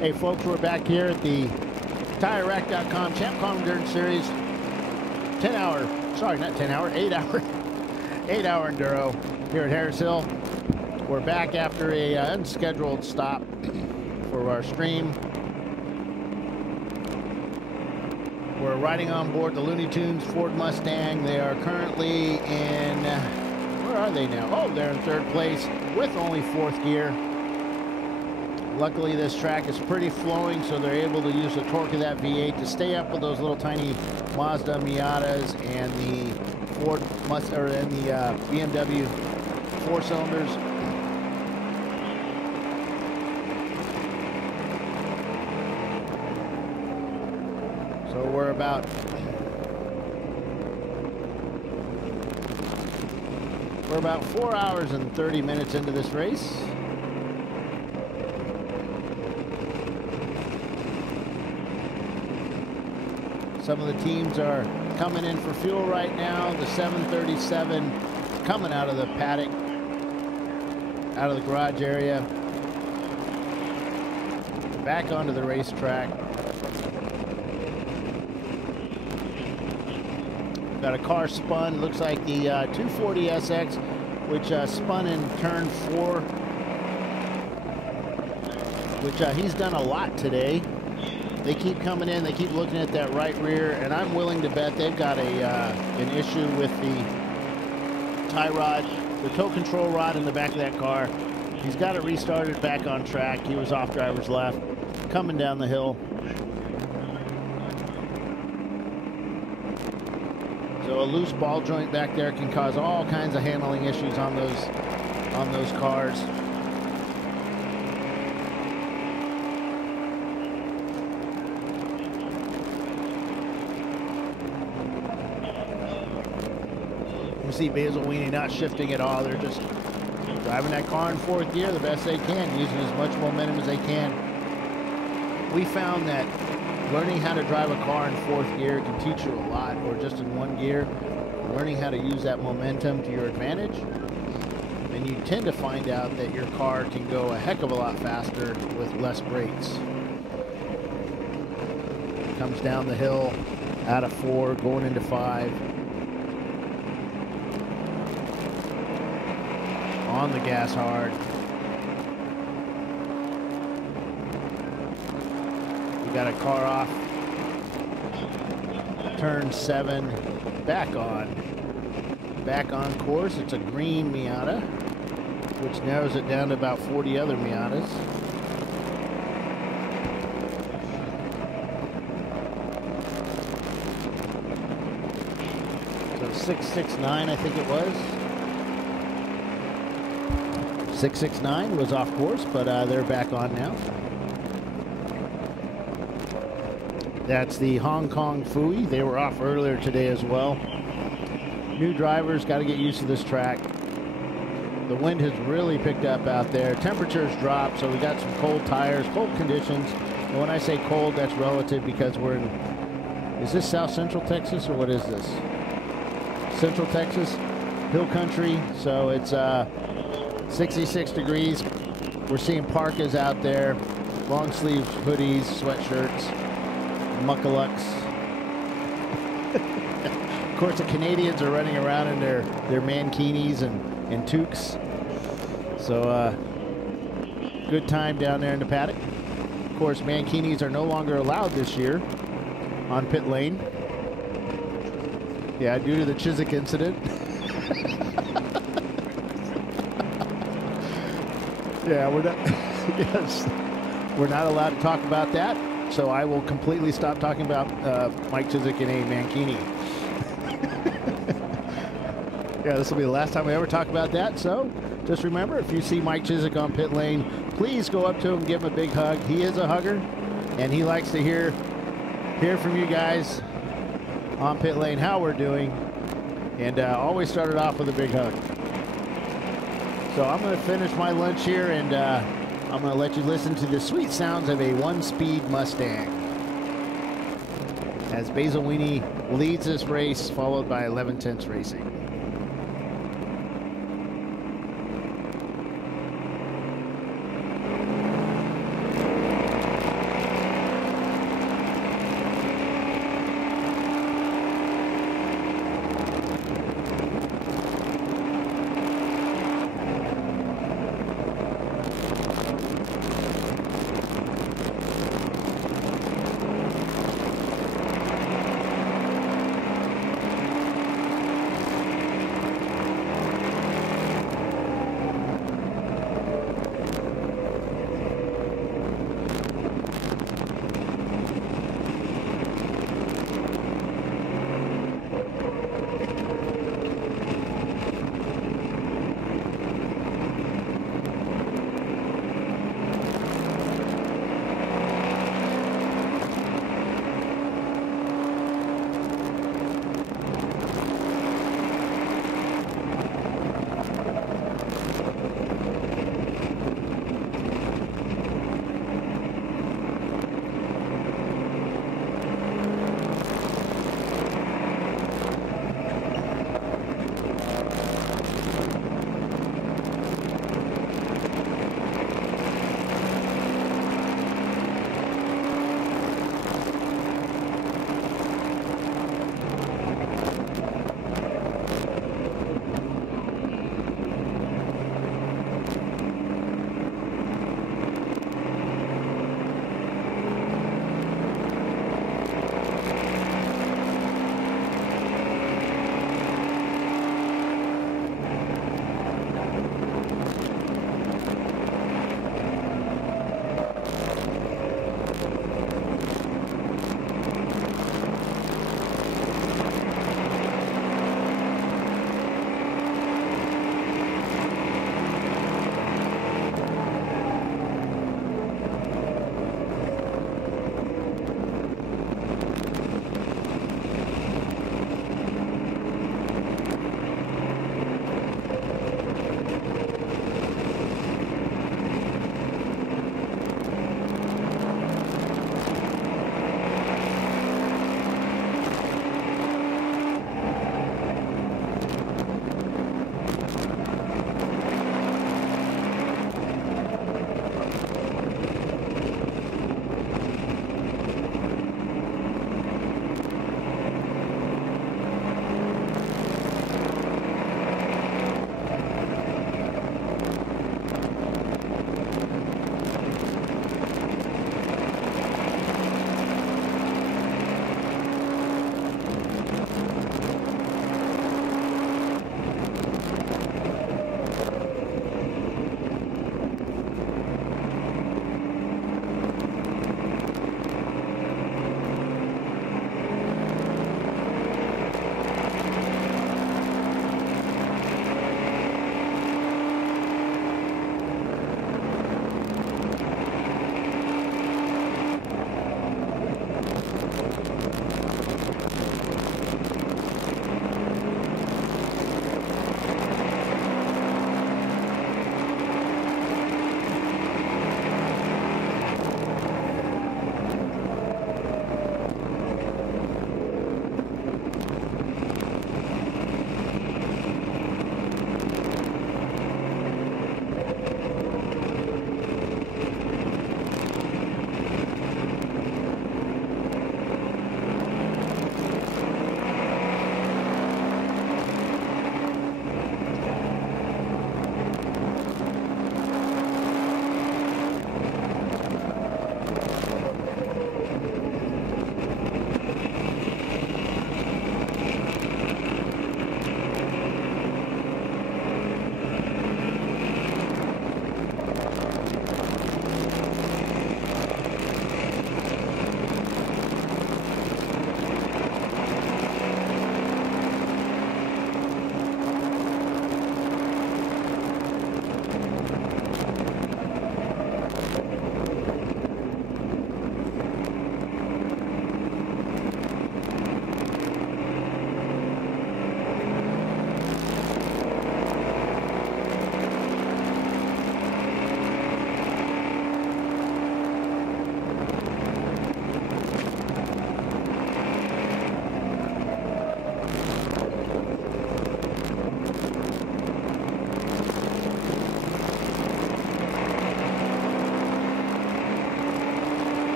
Hey folks, we're back here at the TireRack.com ChampCar Endurance Series 8-hour enduro here at Harris Hill. We're back after a unscheduled stop for our stream. We're riding on board the Looney Tunes Ford Mustang. They are currently in, where are they now? Oh, they're in third place with only fourth gear. Luckily, this track is pretty flowing, so they're able to use the torque of that V8 to stay up with those little tiny Mazda Miatas and the Ford and the BMW 4-cylinders. So we're about 4 hours and 30 minutes into this race. Some of the teams are coming in for fuel right now. The 737 coming out of the paddock, out of the garage area, back onto the racetrack. Got a car spun, looks like the 240SX, which spun in turn 4, which he's done a lot today. They keep coming in, they keep looking at that right rear, and I'm willing to bet they've got an issue with the tie rod, the tow control rod in the back of that car. He's got it restarted back on track. He was off driver's left, coming down the hill. So a loose ball joint back there can cause all kinds of handling issues on those cars. You see Basil Weenie not shifting at all. They're just driving that car in fourth gear the best they can, using as much momentum as they can. We found that learning how to drive a car in fourth gear can teach you a lot, or just in one gear. Learning how to use that momentum to your advantage, and you tend to find out that your car can go a heck of a lot faster with less brakes. Comes down the hill out of 4, going into 5. On the gas hard. We got a car off turn 7, back on course. It's a green Miata, which narrows it down to about 40 other Miatas. So 669, I think it was. 669 was off course, but they're back on now. That's the Hong Kong Fooey. They were off earlier today as well. New drivers got to get used to this track. The wind has really picked up out there. Temperatures dropped, so we got some cold tires, cold conditions. And when I say cold, that's relative because we're in, is this South Central Texas or what is this? Central Texas, hill country, so it's 66 degrees. We're seeing parkas out there, long sleeves hoodies, sweatshirts, muckalucks. Of course, the Canadians are running around in their mankinis and toques. So good time down there in the paddock. Of course, mankinis are no longer allowed this year on pit lane. Yeah, due to the Chiswick incident. Yeah, we're not. Yes, we're not allowed to talk about that. So I will completely stop talking about Mike Chiswick in a mankini. Yeah, this will be the last time we ever talk about that. So just remember, if you see Mike Chiswick on pit lane, please go up to him, give him a big hug. He is a hugger, and he likes to hear from you guys on pit lane how we're doing, and always start it off with a big hug. So I'm going to finish my lunch here, and I'm going to let you listen to the sweet sounds of a one-speed Mustang as Basil Weenie leads this race, followed by 11 Tenths Racing.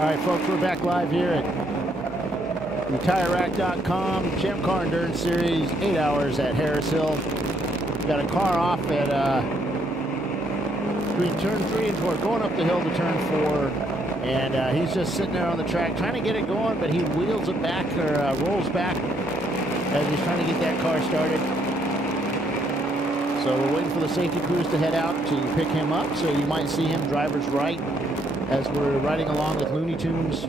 All right, folks, we're back live here at TireRack.com, ChampCar Endurance Series, 8 hours at Harris Hill. We've got a car off at between turn 3 and 4, going up the hill to turn 4, and he's just sitting there on the track trying to get it going, but he wheels it back or rolls back as he's trying to get that car started. So we're waiting for the safety crews to head out to pick him up, so you might see him driver's right as we're riding along with Looney Tunes.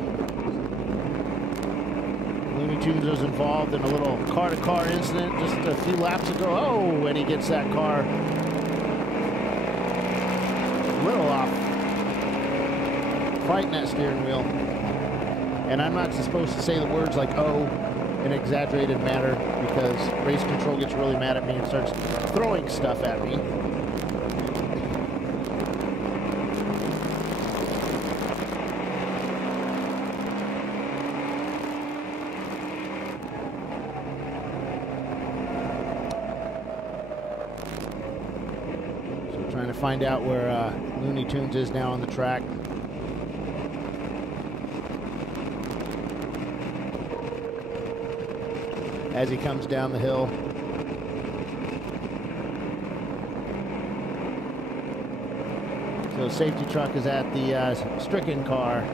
Looney Tunes was involved in a little car-to-car incident just a few laps ago. Oh, and he gets that car a little off, fighting that steering wheel. And I'm not supposed to say the words like "oh" in an exaggerated manner because race control gets really mad at me and starts throwing stuff at me. Trying to find out where Looney Tunes is now on the track. As he comes down the hill. So safety truck is at the stricken car.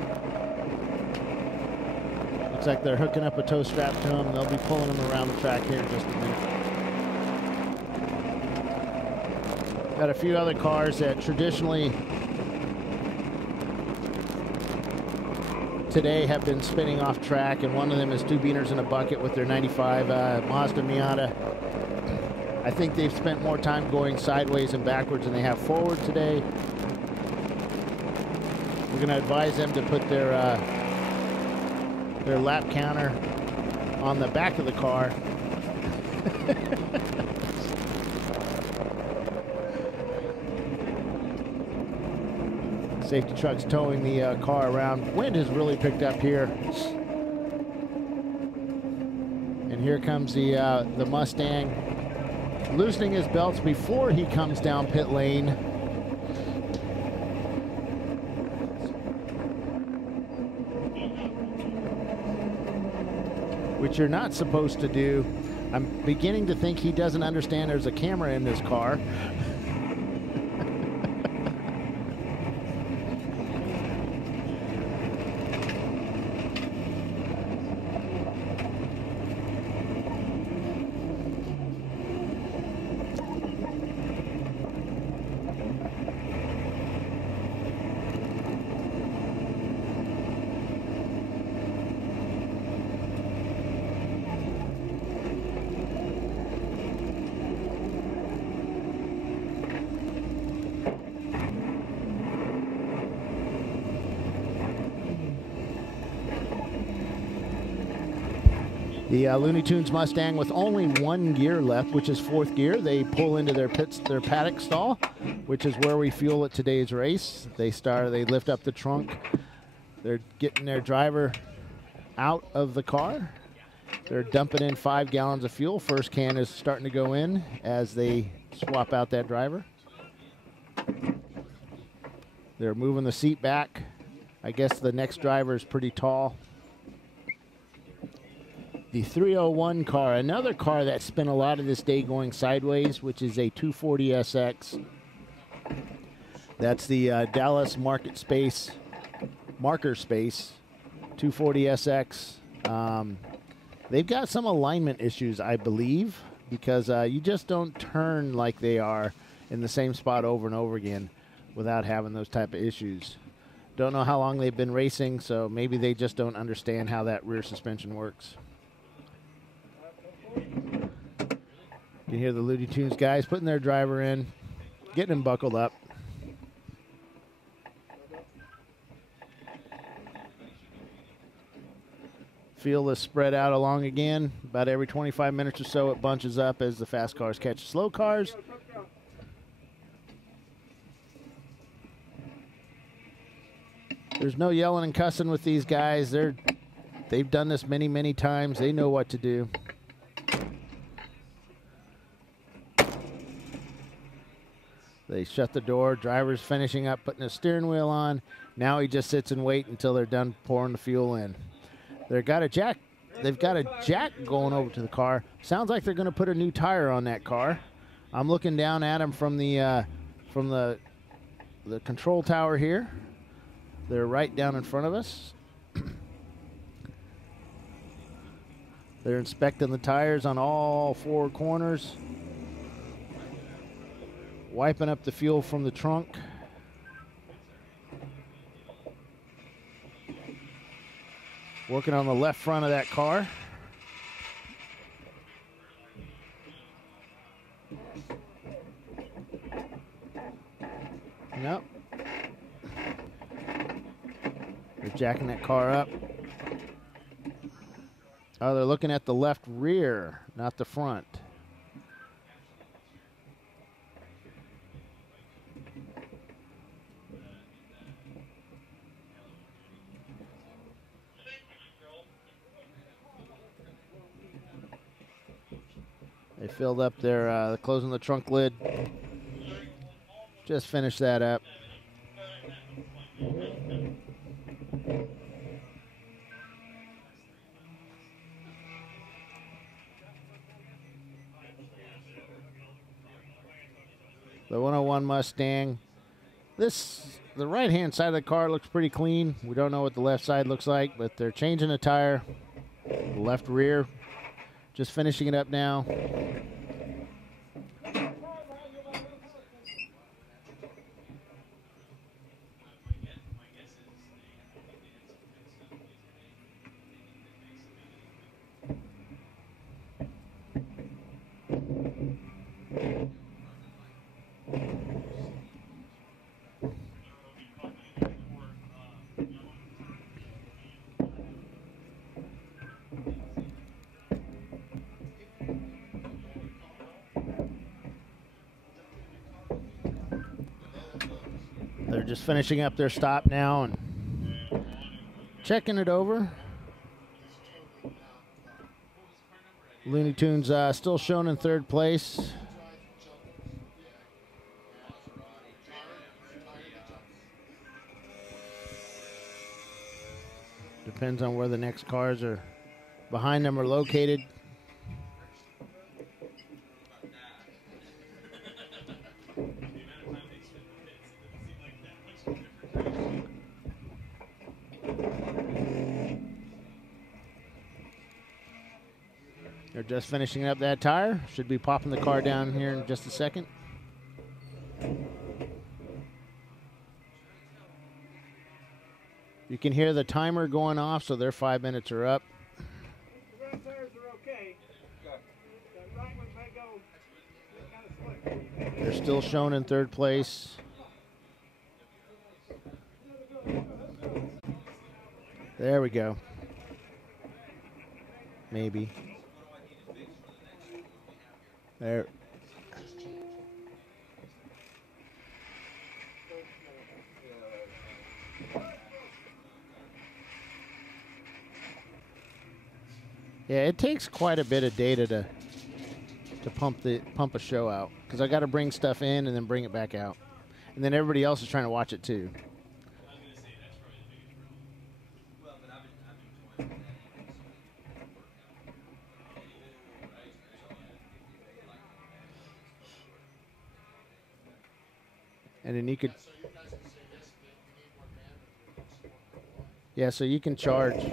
Looks like they're hooking up a tow strap to him. They'll be pulling him around the track here in just a minute. Got a few other cars that traditionally today have been spinning off track, and one of them is two beaners in a bucket with their 95 Mazda Miata. I think they've spent more time going sideways and backwards than they have forward today. We're going to advise them to put their lap counter on the back of the car. Safety truck's towing the car around. Wind has really picked up here. And here comes the Mustang, loosening his belts before he comes down pit lane. Which you're not supposed to do. I'm beginning to think he doesn't understand there's a camera in this car. The Looney Tunes Mustang with only one gear left, which is fourth gear. They pull into their paddock stall, which is where we fuel at today's race. They lift up the trunk. They're getting their driver out of the car. They're dumping in 5 gallons of fuel. First can is starting to go in as they swap out that driver. They're moving the seat back. I guess the next driver is pretty tall. The 301 car, another car that spent a lot of this day going sideways, which is a 240SX. That's the Dallas Marker Space 240SX. They've got some alignment issues, I believe, because you just don't turn like they are in the same spot over and over again without having those type of issues. Don't know how long they've been racing, so maybe they just don't understand how that rear suspension works. You can hear the Looney Tunes guys putting their driver in, getting him buckled up. Field is spread out along again. About every 25 minutes or so, it bunches up as the fast cars catch slow cars. There's no yelling and cussing with these guys. They've done this many, many times. They know what to do. They shut the door. Driver's finishing up, putting the steering wheel on. Now he just sits and waits until they're done pouring the fuel in. They've got a jack going over to the car. Sounds like they're going to put a new tire on that car. I'm looking down at them from the control tower here. They're right down in front of us. They're inspecting the tires on all four corners. Wiping up the fuel from the trunk. Working on the left front of that car. Nope. They're jacking that car up. Oh, they're looking at the left rear, not the front. They filled up their, closing the trunk lid. Just finished that up. The 101 Mustang. The right-hand side of the car looks pretty clean. We don't know what the left side looks like, but they're changing the tire. The left rear. Just finishing it up now. They're just finishing up their stop now and checking it over. Looney Tunes still shown in third place. Depends on where the next cars are behind them are located. They're just finishing up that tire. Should be popping the car down here in just a second. You can hear the timer going off, so their 5 minutes are up. The red tires are okay. The right ones may go kind of slick. They're still shown in third place. There we go. Maybe. There. Yeah, it takes quite a bit of data to pump a show out, because I got to bring stuff in and then bring it back out, and then everybody else is trying to watch it too. And then you could, yeah, so you can charge.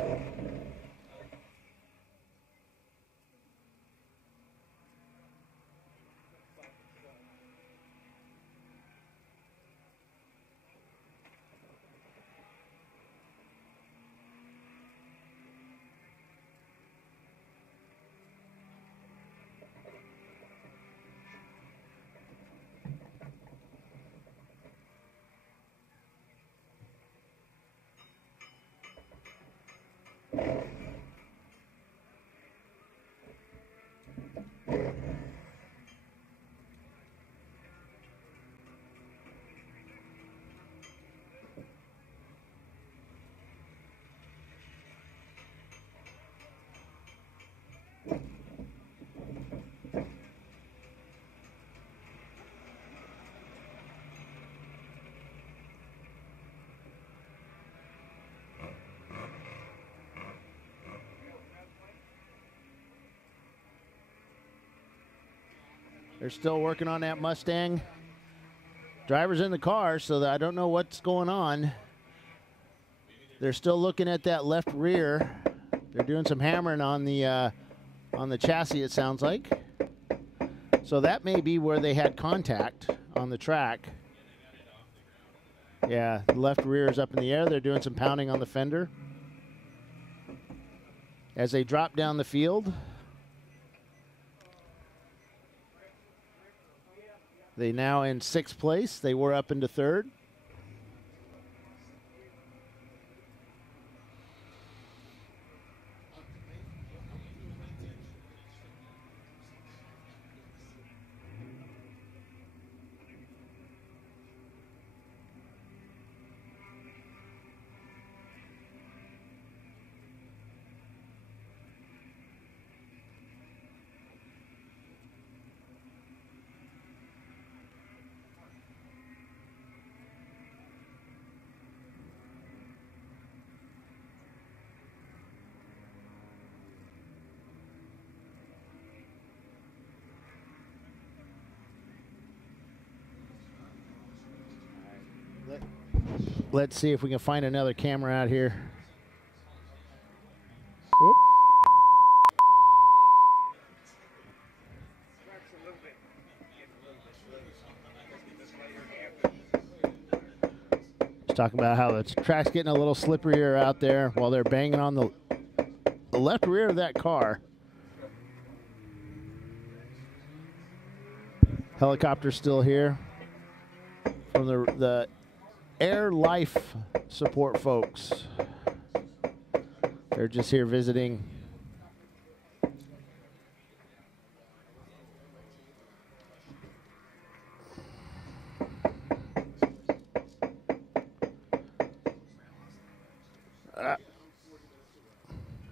They're still working on that Mustang. Driver's in the car, so I don't know what's going on. They're still looking at that left rear. They're doing some hammering on the chassis, it sounds like. So that may be where they had contact on the track. Yeah, the left rear is up in the air. They're doing some pounding on the fender. As they drop down the field, they now in 6th place. They were up into 3rd. Let's see if we can find another camera out here. Whoop. Just talking about how the track's getting a little slipperier out there while they're banging on the left rear of that car. Helicopter's still here from the Air Life support folks. They're just here visiting.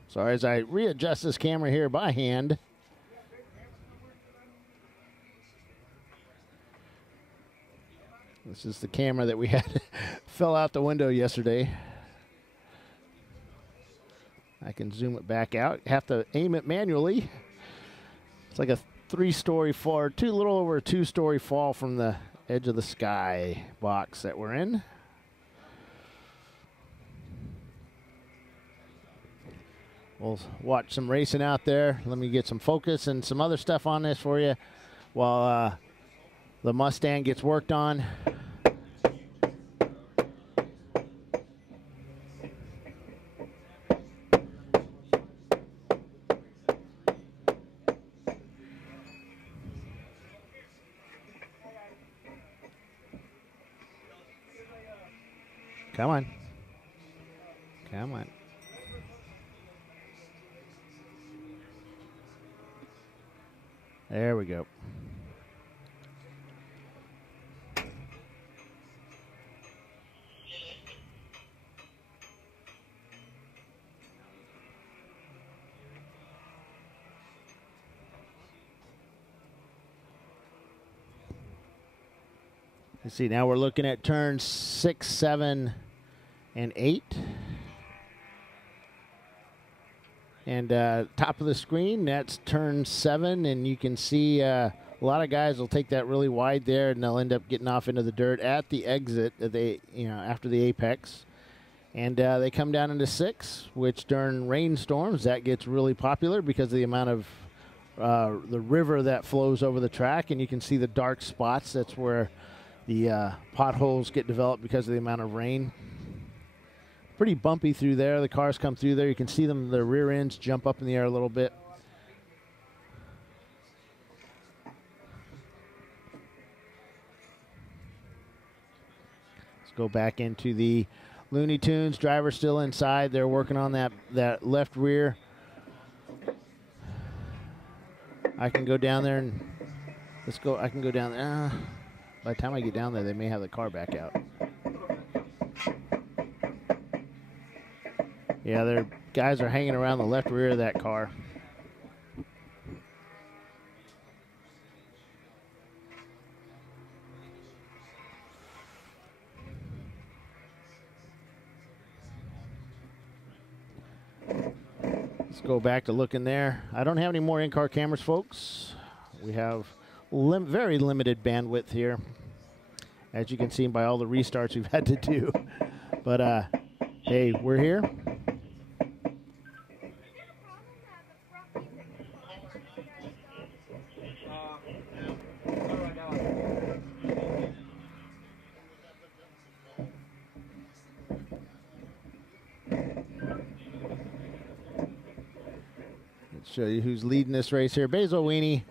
Sorry, as I readjust this camera here by hand. This is the camera that we had fell out the window yesterday. I can zoom it back out. Have to aim it manually. It's like a 3-story fall, little over a 2-story fall from the edge of the sky box that we're in. We'll watch some racing out there. Let me get some focus and some other stuff on this for you while the Mustang gets worked on. Come on. Come on. There we go. You see, now we're looking at turns 6, 7, and 8. And top of the screen, that's turn 7, and you can see a lot of guys will take that really wide there, and they'll end up getting off into the dirt at the exit. After the apex, and they come down into 6, which during rainstorms that gets really popular because of the amount of the river that flows over the track, and you can see the dark spots. That's where the potholes get developed because of the amount of rain. Pretty bumpy through there. The cars come through there. You can see them, the rear ends jump up in the air a little bit. Let's go back into the Looney Tunes. Driver's still inside. They're working on that left rear. I can go down there and I can go down there. By the time I get down there, they may have the car back out. Yeah, their guys are hanging around the left rear of that car. Let's go back to looking there. I don't have any more in-car cameras, folks. We have very limited bandwidth here, as you can see by all the restarts we've had to do. But hey, we're here. Let's show you who's leading this race here. Basil Weenie.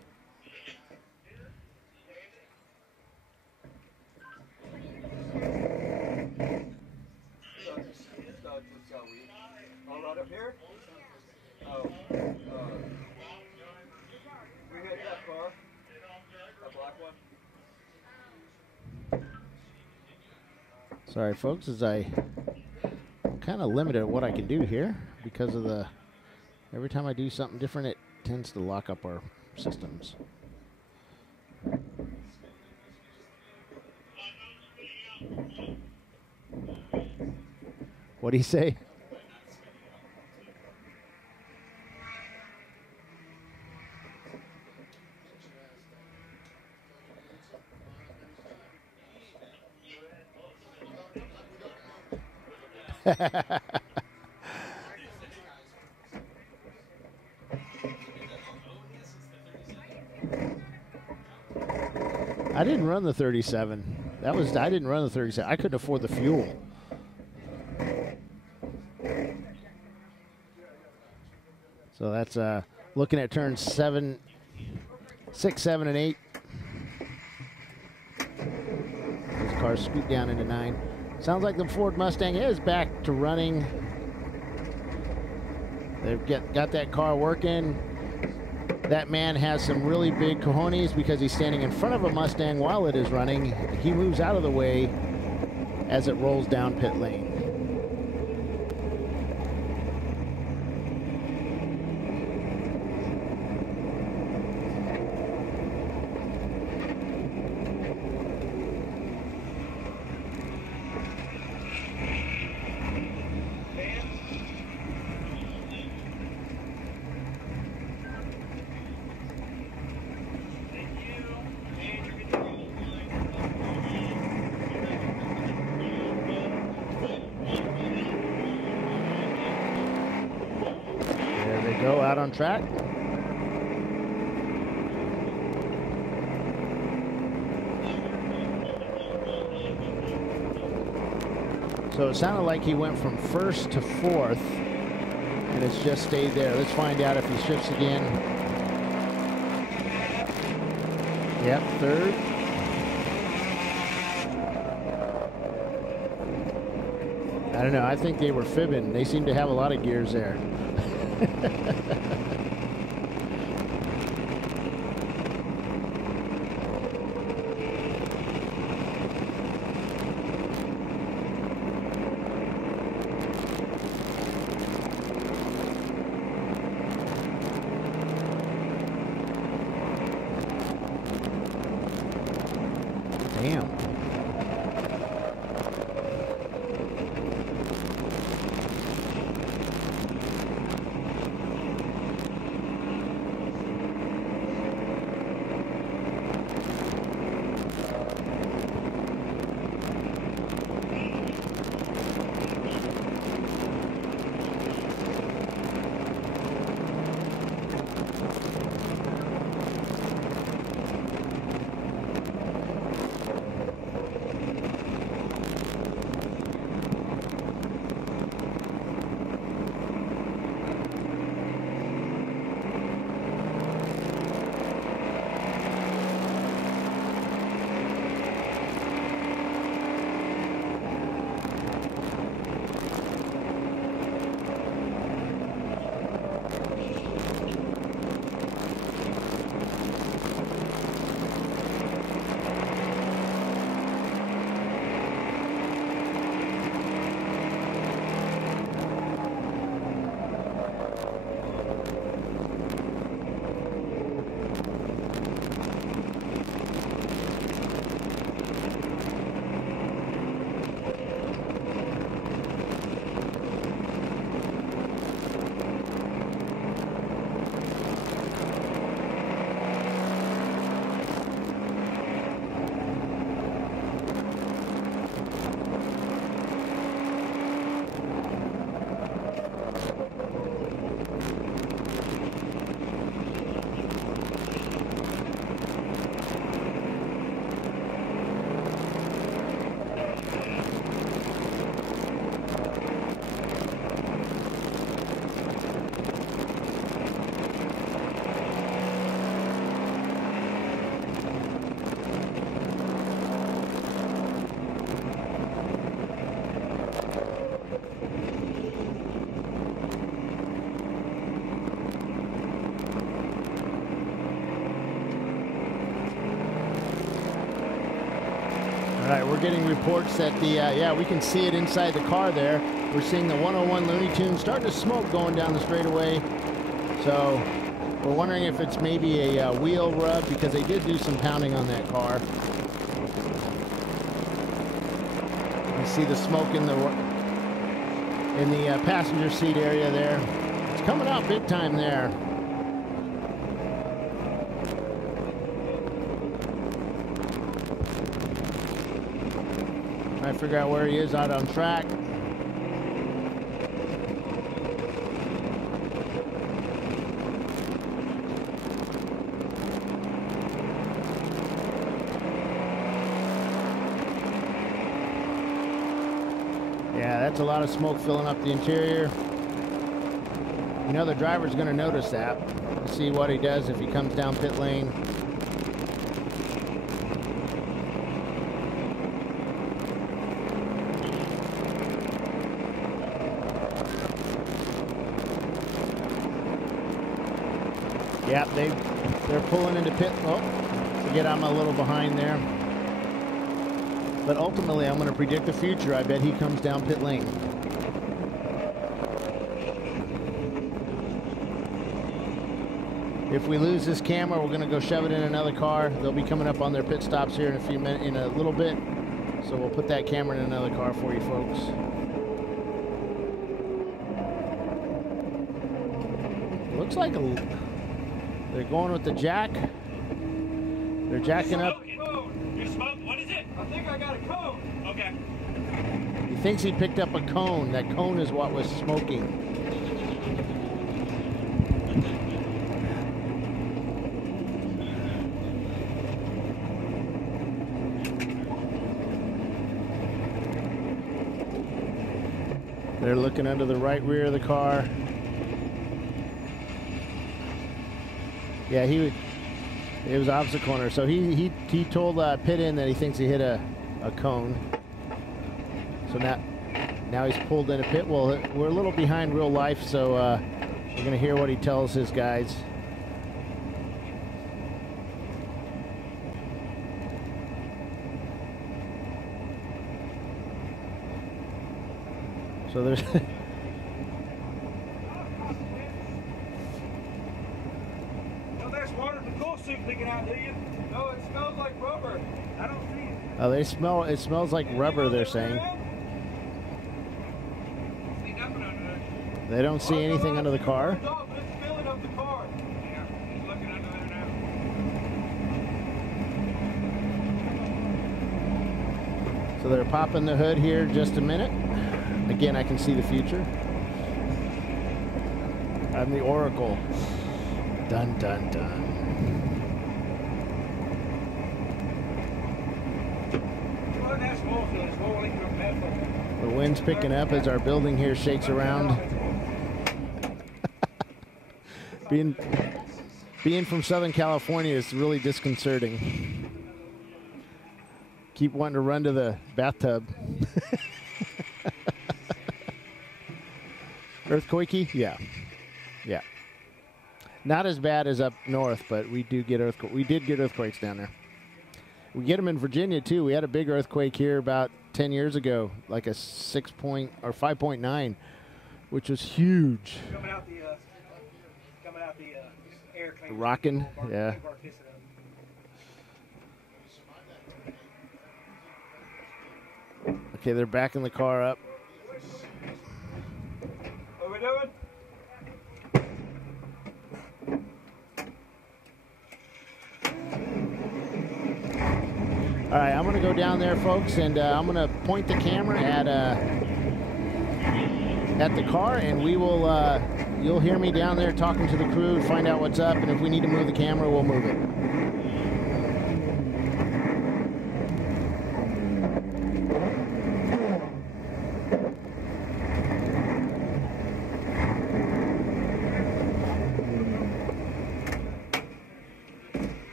Sorry, folks, as I'm kind of limited at what I can do here because of the, every time I do something different, it tends to lock up our systems. What do you say? I didn't run the 37. I didn't run the 37. I couldn't afford the fuel. So that's looking at turns 7, 6, 7, and 8. Those cars scoot down into 9. Sounds like the Ford Mustang is back to running. They've got that car working. That man has some really big cojones because he's standing in front of a Mustang while it is running. He moves out of the way as it rolls down pit lane. Go out on track. So it sounded like he went from first to fourth, and it's just stayed there. Let's find out if he shifts again. Yep, third. I don't know. I think they were fibbing. They seem to have a lot of gears there. Damn. right, we're getting reports that the, yeah, we can see it inside the car there. We're seeing the 101 Looney Tunes starting to smoke going down the straightaway. So we're wondering if it's maybe a wheel rub, because they did do some pounding on that car. You see the smoke in the passenger seat area there. It's coming out big time there. Trying to figure out where he is out on track. Yeah, that's a lot of smoke filling up the interior. You know the driver's going to notice that. Let's see what he does if he comes down pit lane. Yep, they're pulling into pit. Oh, forget I'm a little behind there. But ultimately, I'm going to predict the future. I bet he comes down pit lane. If we lose this camera, we're going to go shove it in another car. They'll be coming up on their pit stops here in a few minutes, in a little bit. So we'll put that camera in another car for you folks. Looks like they're going with the jack. They're jacking up. You smoke? What is it? I think I got a cone. Okay. He thinks he picked up a cone. That cone is what was smoking. They're looking under the right rear of the car. Yeah, it was opposite corner. So he told Pit In that he thinks he hit a cone. So now he's pulled in a pit. Well, we're a little behind real life, so we're going to hear what he tells his guys. So there's there's water in the cool soup leaking out, do you? No, it smells like rubber. I don't see it. Oh, it smells like rubber, they're saying. See nothing under there. They don't see anything under the car. It's filling up the car. Yeah, he's looking under there now. So they're popping the hood here in just a minute. Again, I can see the future. I'm the Oracle. Dun, dun, dun. The wind's picking up as our building here shakes around. Being from Southern California is really disconcerting. Keep wanting to run to the bathtub. Earthquakey? Yeah. Yeah. Not as bad as up north, but we did get earthquakes down there. We get them in Virginia too. We had a big earthquake here about 10 years ago, like a 6 point or 5.9, which was huge. Coming out the air cleaner. Rocking, yeah. Okay, they're backing the car up. What are we doing? All right, I'm going to go down there, folks, and I'm going to point the camera at the car, and we will. You'll hear me down there talking to the crew, find out what's up, and if we need to move the camera, we'll move it.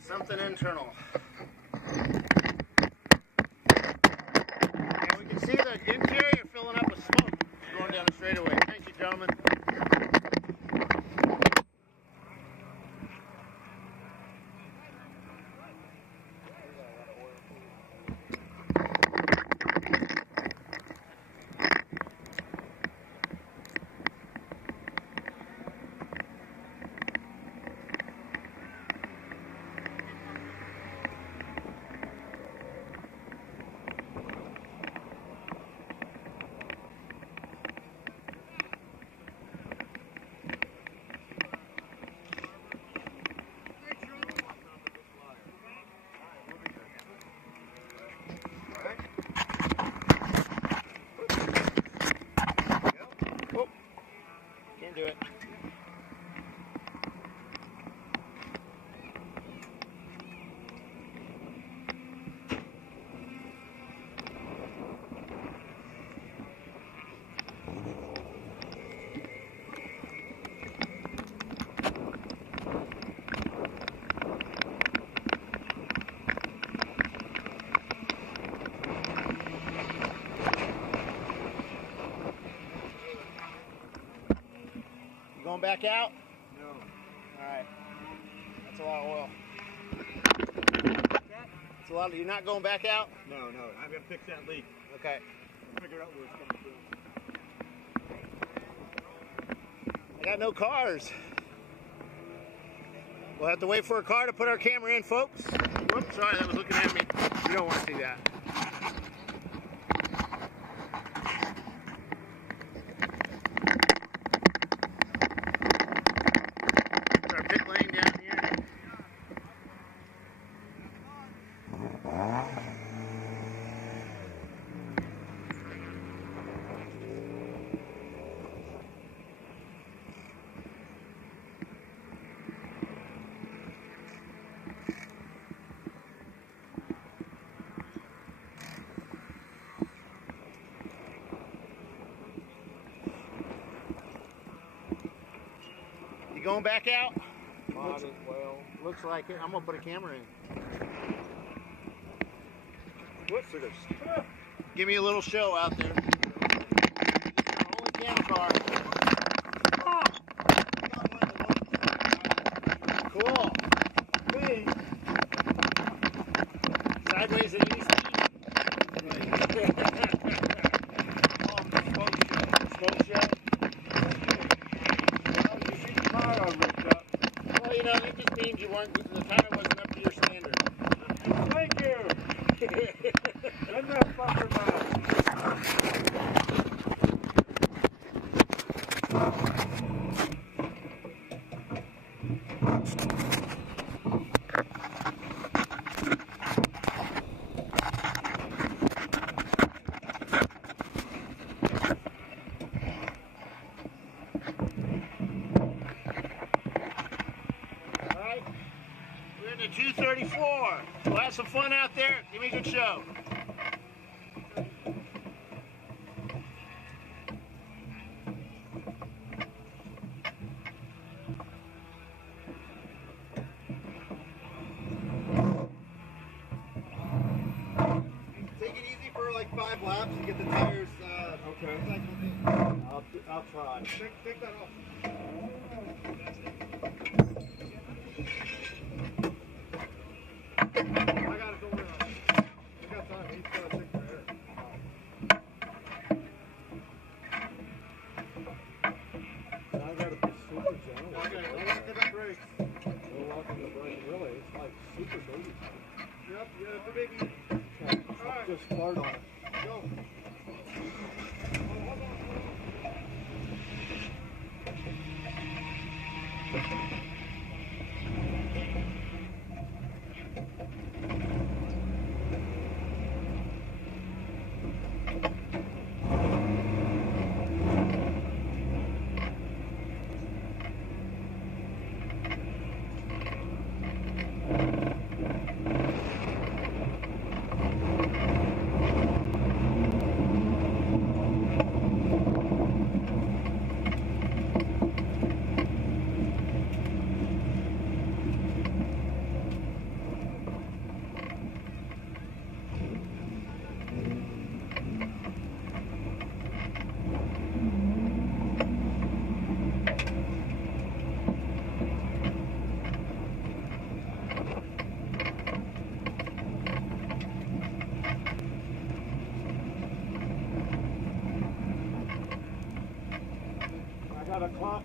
Something internal. And we can see the interior filling up with smoke going down the straightaway. Thank you, gentlemen. Do it. Going back out? No. Alright. That's a lot of oil. It's a lot of, you're not going back out? No, I'm gonna fix that leak. Okay. Figure out where it's coming from. I got no cars. We'll have to wait for a car to put our camera in, folks. Whoops, sorry, that was looking at me. You don't want to see that. Going back out? Might as well. Looks like it. I'm gonna put a camera in. What's it? Give me a little show out there. Only ChampCar. Cool. Hey. Sideways and east. Smoke show. Well, you know, it just means the tire wasn't up to your standard. Thank you. Send that fucker back. We're into 234. We'll have some fun out there. Give me a good show. Take it easy for like 5 laps to get the tires. Okay. I'll try. Take that off. I gotta go in. We got time. He's gonna take the air. I gotta be super gentle. Okay, don't lock in the brakes. Don't lock in the brakes. Really, it's like super baby time. Yep, yeah, it's a baby. Okay, all right. Just start on it. Go.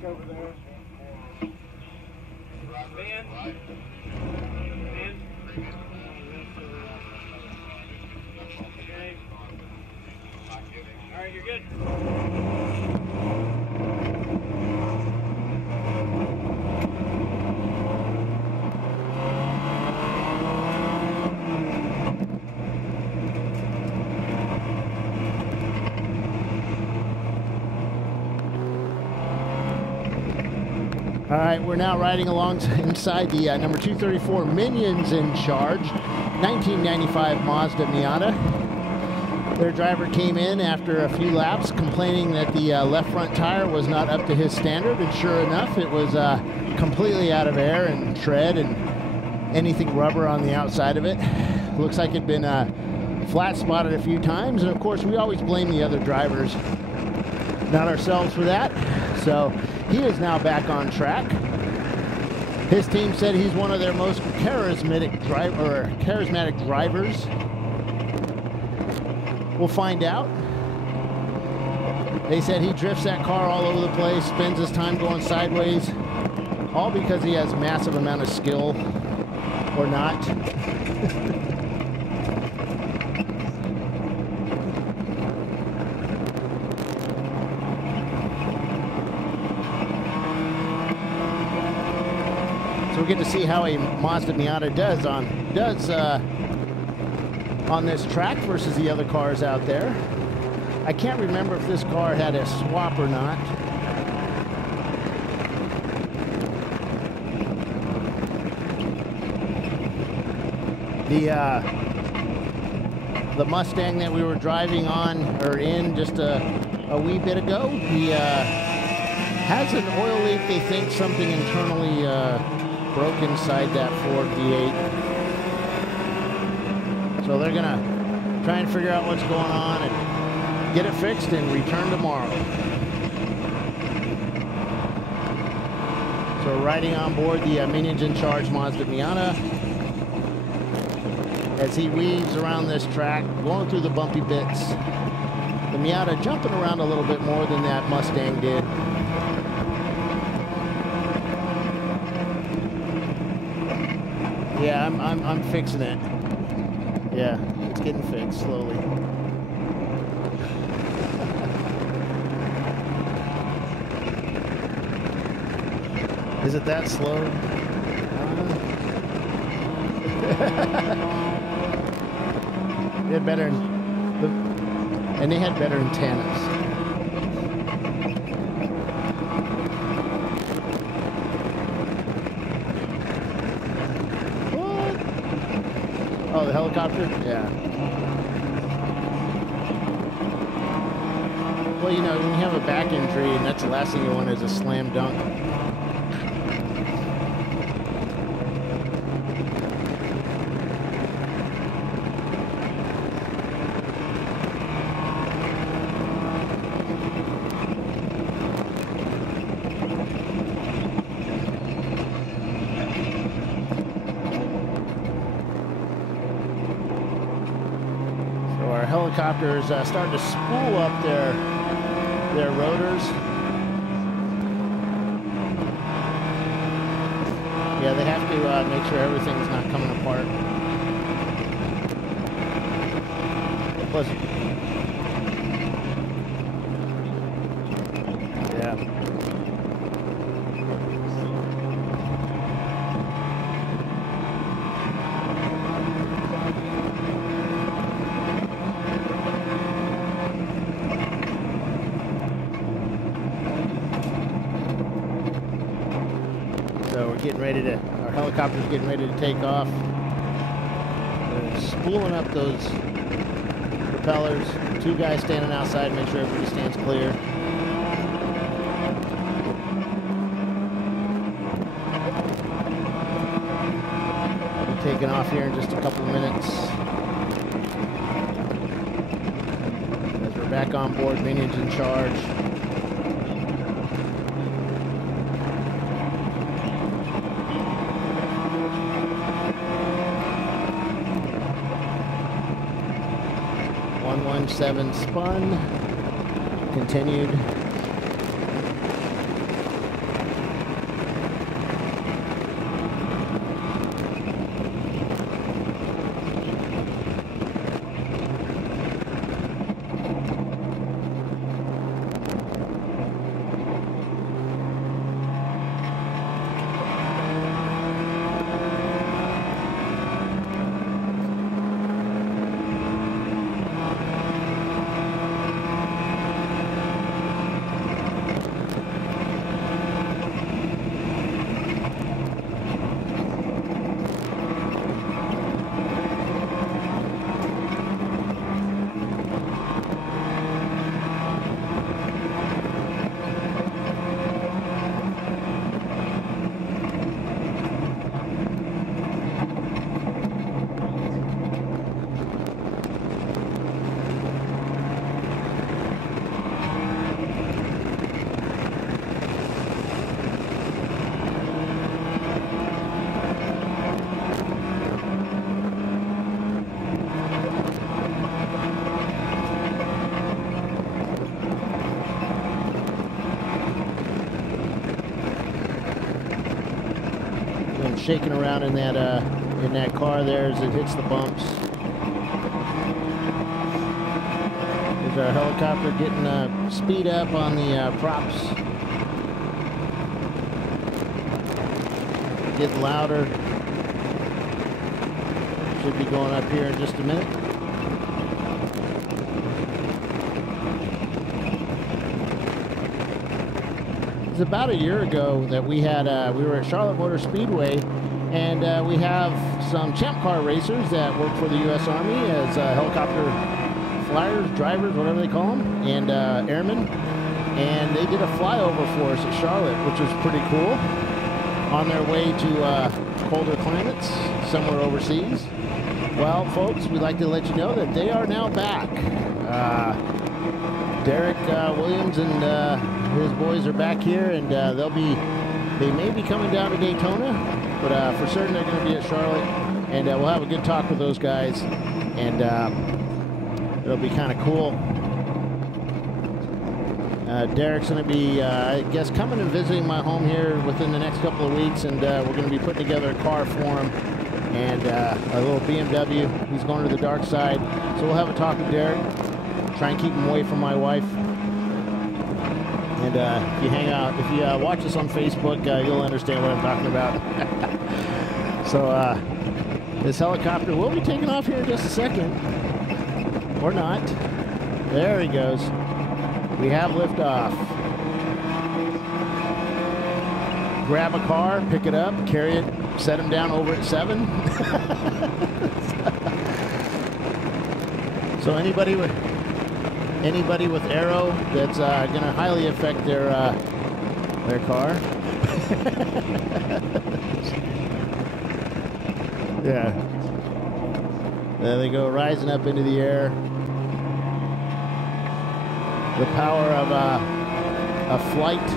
walk over there. Man. Okay. All right, you're good. All right, we're now riding along inside the number 234 Minions in Charge, 1995 Mazda Miata. Their driver came in after a few laps complaining that the left front tire was not up to his standard, and sure enough, it was completely out of air and tread and anything rubber on the outside of it. Looks like it'd been flat spotted a few times, and of course we always blame the other drivers, not ourselves, for that. So he is now back on track. His team said he's one of their most charismatic drivers. We'll find out. They said he drifts that car all over the place, spends his time going sideways, all because he has a massive amount of skill, or not. So we get to see how a Mazda Miata does on this track versus the other cars out there. I can't remember if this car had a swap or not. The Mustang that we were driving on or in just a wee bit ago, he has an oil leak. They think something internally broke inside that Ford V8. So they're gonna try and figure out what's going on and get it fixed and return tomorrow. So riding on board the Minions in Charge Mazda Miata as he weaves around this track, going through the bumpy bits. The Miata jumping around a little bit more than that Mustang did. Yeah, I'm fixing it. Yeah, it's getting fixed slowly. Is it that slow? They had better, and they had better antennas. Oh, the helicopter? Yeah. Well, you know, when you have a back injury, and that's the last thing you want is a slam dunk. Helicopters starting to spool up their rotors. Yeah, they have to make sure everything's not coming apart. Plus, yeah. Getting ready to, our helicopter's getting ready to take off. They're spooling up those propellers. Two guys standing outside, make sure everybody stands clear. We'll be taking off here in just a couple of minutes. As we're back on board, Minions in Charge. Seven spun, continued. shaking around in that car there as it hits the bumps. There's our helicopter getting speed up on the props. Getting louder. Should be going up here in just a minute. It was about a year ago that we were at Charlotte Motor Speedway, and we have some ChampCar racers that work for the U.S. Army as helicopter flyers, drivers, whatever they call them, and airmen. And they did a flyover for us at Charlotte, which was pretty cool, on their way to colder climates somewhere overseas. Well, folks, we'd like to let you know that they are now back. Derek Williams and his boys are back here, and they may be coming down to Daytona, but for certain they're going to be at Charlotte, and we'll have a good talk with those guys, and it'll be kind of cool. Derek's going to be, I guess, coming and visiting my home here within the next couple of weeks, and we're going to be putting together a car for him, and a little BMW. He's going to the dark side, so we'll have a talk with Derek, try and keep him away from my wife. And if you hang out, if you watch us on Facebook, you'll understand what I'm talking about. So this helicopter will be taking off here in just a second, or not. There he goes. We have liftoff. Grab a car, pick it up, carry it, set him down over at 7. So anybody with aero, that's going to highly affect their car. Yeah. There they go, rising up into the air. The power of a flight.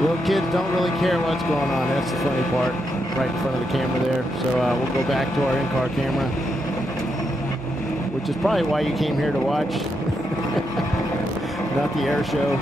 Little kids don't really care what's going on. That's the funny part, right in front of the camera there. So we'll go back to our in-car camera, which is probably why you came here to watch, not the air show.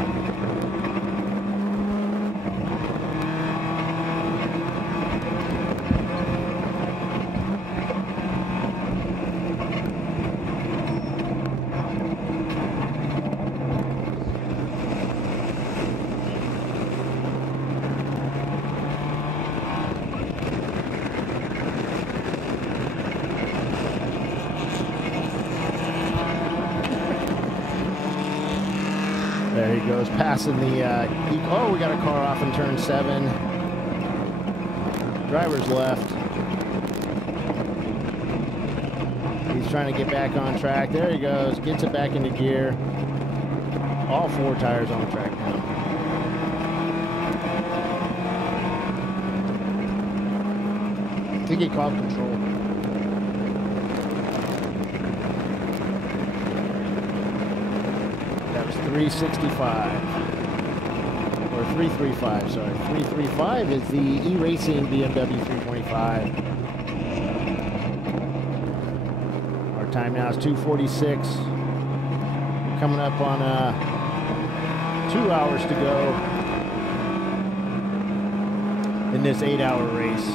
There he goes, passing the, oh, we got a car off in turn 7. Driver's left. He's trying to get back on track. There he goes, gets it back into gear. All 4 tires on the track now. I think he caught control. That was 365. Or 335, sorry. 335 is the E-Racing BMW 325. Our time now is 2:46. Coming up on 2 hours to go in this 8-hour race.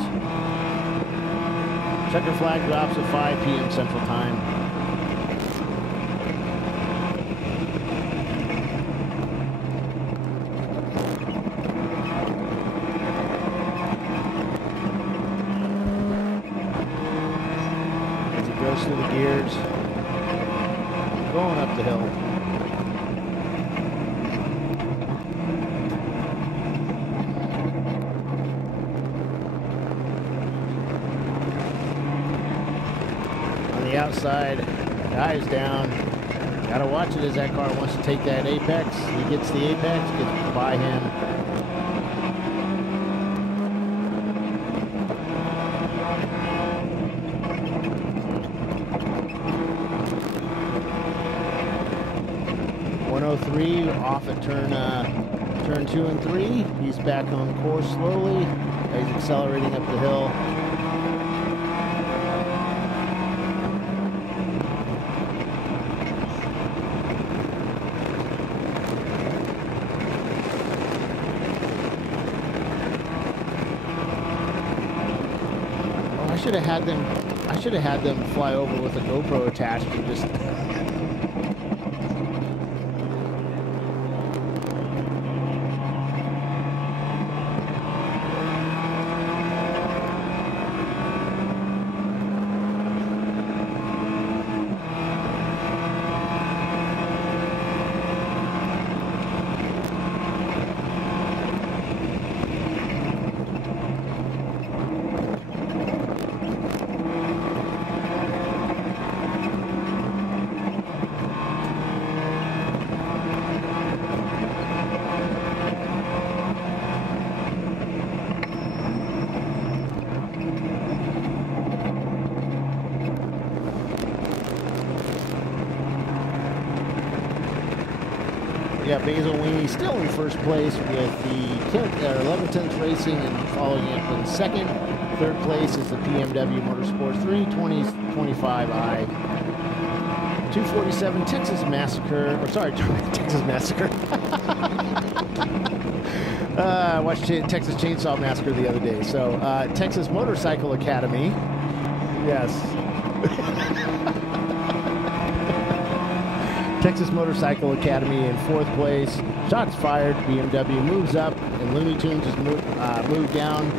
Checker flag drops at 5 p.m. Central Time. As he goes through the gears, going up the hill. Outside, guy's down. Gotta watch it as that car wants to take that apex. He gets the apex, gets by him. .103 off at turn 2 and 3. He's back on course slowly. He's accelerating up the hill. should have had them. I should have had them fly over with a GoPro attached and just. Yeah, Basil Weenie still in first place with the 11/10 Racing, and following up in second. Third place is the BMW Motorsports 32025i. 247 Texas Massacre, or sorry, Texas Massacre. I watched Texas Chainsaw Massacre the other day. So Texas Motorcycle Academy. Yes. Texas Motorcycle Academy in fourth place. Shots fired. BMW moves up, and Looney Tunes has moved down.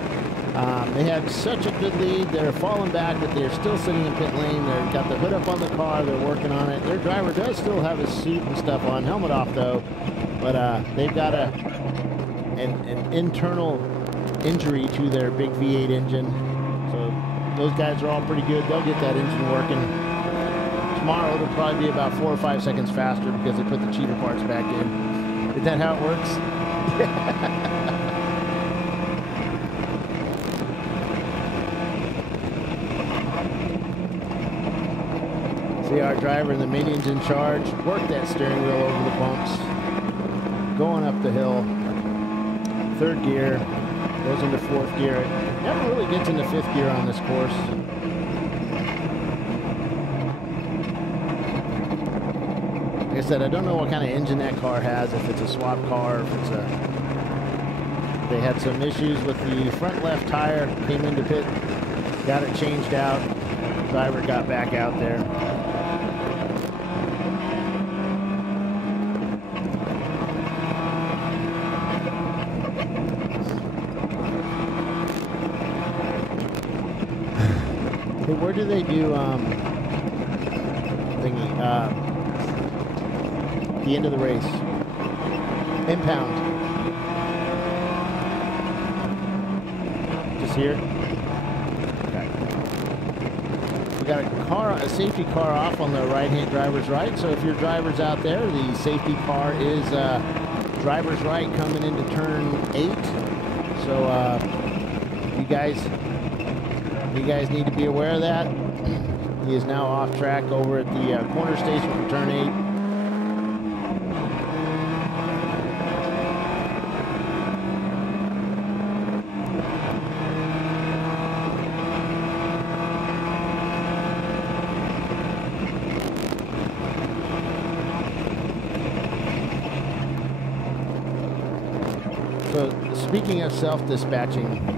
They had such a good lead. They're falling back, but they're still sitting in pit lane. They've got the hood up on the car. They're working on it. Their driver does still have his suit and stuff on, helmet off though. But they've got an internal injury to their big V8 engine. So those guys are all pretty good. They'll get that engine working. Tomorrow it'll probably be about 4 or 5 seconds faster because they put the cheater parts back in. Is that how it works? See, our driver and the minion's in charge. Work that steering wheel over the bumps. Going up the hill. Third gear. Goes into fourth gear. It never really gets into fifth gear on this course. Like I said, I don't know what kind of engine that car has, if it's a swap car, if it's a... They had some issues with the front left tire, came into pit, got it changed out, driver got back out there. Hey, where do they do, the end of the race? Impound. Just here? Okay. We got a safety car off on the right-hand driver's right. So if your driver's out there, the safety car is driver's right coming into turn 8. So you guys need to be aware of that. He is now off track over at the corner station for turn 8. So speaking of self-dispatching,